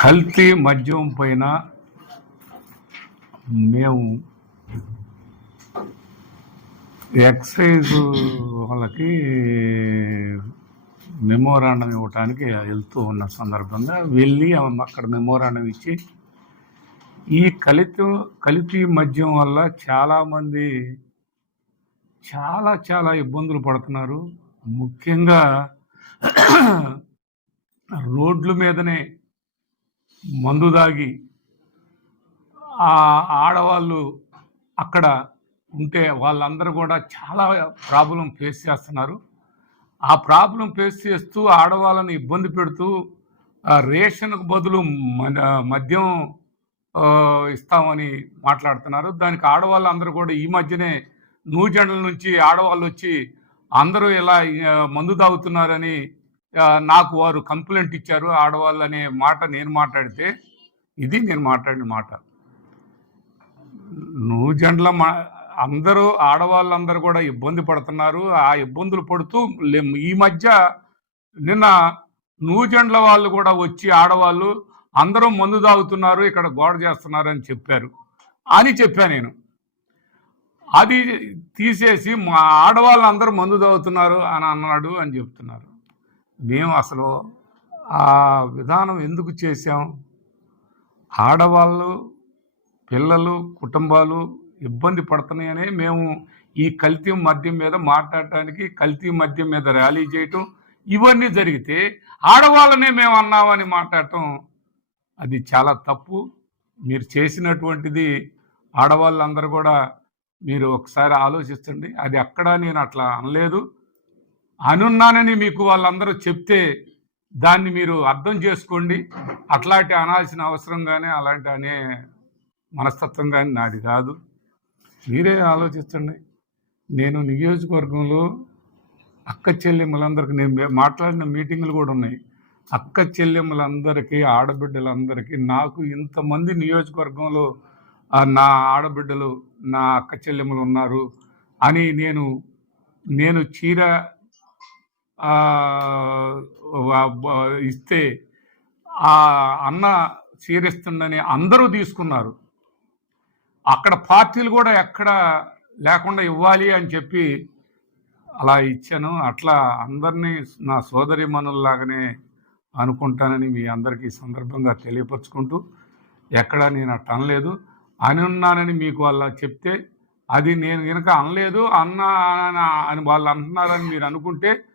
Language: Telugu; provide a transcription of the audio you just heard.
కల్తీ మద్యం పైన మేము ఎక్సైజ్ వాళ్ళకి మెమోరాండం ఇవ్వటానికి వెళ్తూ ఉన్న సందర్భంగా వెళ్ళి అక్కడ మెమోరాండం ఇచ్చి ఈ కల్తీ మద్యం వల్ల చాలామంది చాలా ఇబ్బందులు పడుతున్నారు. ముఖ్యంగా రోడ్ల మీదనే మందు దాగి ఆడవాళ్ళు అక్కడ ఉంటే వాళ్ళందరూ కూడా చాలా ప్రాబ్లం ఫేస్ చేస్తున్నారు. ఆ ప్రాబ్లం ఫేస్ చేస్తూ ఆడవాళ్ళని ఇబ్బంది పెడుతూ రేషన్కు బదులు మద్యం ఇస్తామని మాట్లాడుతున్నారు. దానికి ఆడవాళ్ళందరూ కూడా ఈ మధ్యనే న్యూజెండల నుంచి ఆడవాళ్ళు వచ్చి అందరూ ఇలా మందు తాగుతున్నారని నాకు వారు కంప్లైంట్ ఇచ్చారు. ఆడవాళ్ళు అనే మాట నేను మాట్లాడితే ఇది నేను మాట్లాడిన మాట. న్యూజెండల అందరూ ఆడవాళ్ళందరూ కూడా ఇబ్బంది పడుతున్నారు. ఆ ఇబ్బందులు పడుతూ ఈ మధ్య నిన్న న్యూజెండల వాళ్ళు కూడా వచ్చి ఆడవాళ్ళు అందరూ మందు తాగుతున్నారు, ఇక్కడ గోడ చేస్తున్నారు అని చెప్పాను నేను. అది తీసేసి మా ఆడవాళ్ళు అందరూ మందు తాగుతున్నారు అని అన్నాడు అని చెప్తున్నారు. మేము అసలు ఆ విధానం ఎందుకు చేశాం? ఆడవాళ్ళు, పిల్లలు, కుటుంబాలు ఇబ్బంది పడుతున్నాయని మేము ఈ కల్తీ మద్యం మీద మాట్లాడటానికి, కల్తీ మద్యం మీద ర్యాలీ చేయటం ఇవన్నీ జరిగితే ఆడవాళ్ళనే మేము అన్నామని మాట్లాడటం అది చాలా తప్పు. మీరు చేసినటువంటిది ఆడవాళ్ళందరూ కూడా మీరు ఒకసారి ఆలోచించండి. అది అక్కడ నేను అట్లా అనలేదు, అనున్నానని మీకు వాళ్ళందరూ చెప్తే దాన్ని మీరు అర్థం చేసుకోండి. అట్లాంటి అనాల్సిన అవసరం కానీ అలాంటి అనే మనస్తత్వం కానీ నాది కాదు. మీరే ఆలోచించండి. నేను నియోజకవర్గంలో అక్క చెల్లెమ్మలందరికీ నేను మాట్లాడిన మీటింగులు కూడా ఉన్నాయి. అక్క చెల్లెమ్మలందరికీ, ఆడబిడ్డలందరికీ నాకు ఇంతమంది నియోజకవర్గంలో నా ఆడబిడ్డలు, నా అక్క చెల్లెమ్మలు ఉన్నారు అని నేను చీర ఇస్తే ఆ అన్న చీరిస్తుండని అందరూ తీసుకున్నారు. అక్కడ పార్టీలు కూడా ఎక్కడ లేకుండా ఇవ్వాలి అని చెప్పి అలా ఇచ్చాను. అట్లా అందరినీ నా సోదరీమణుల్లాగానే అనుకుంటానని మీ అందరికీ సందర్భంగా తెలియపరుచుకుంటూ, ఎక్కడ నేను అట్లా అనలేదు. అని ఉన్నానని మీకు వాళ్ళ చెప్తే అది నేను కనుక అనలేదు అని వాళ్ళు అంటున్నారని మీరు అనుకుంటే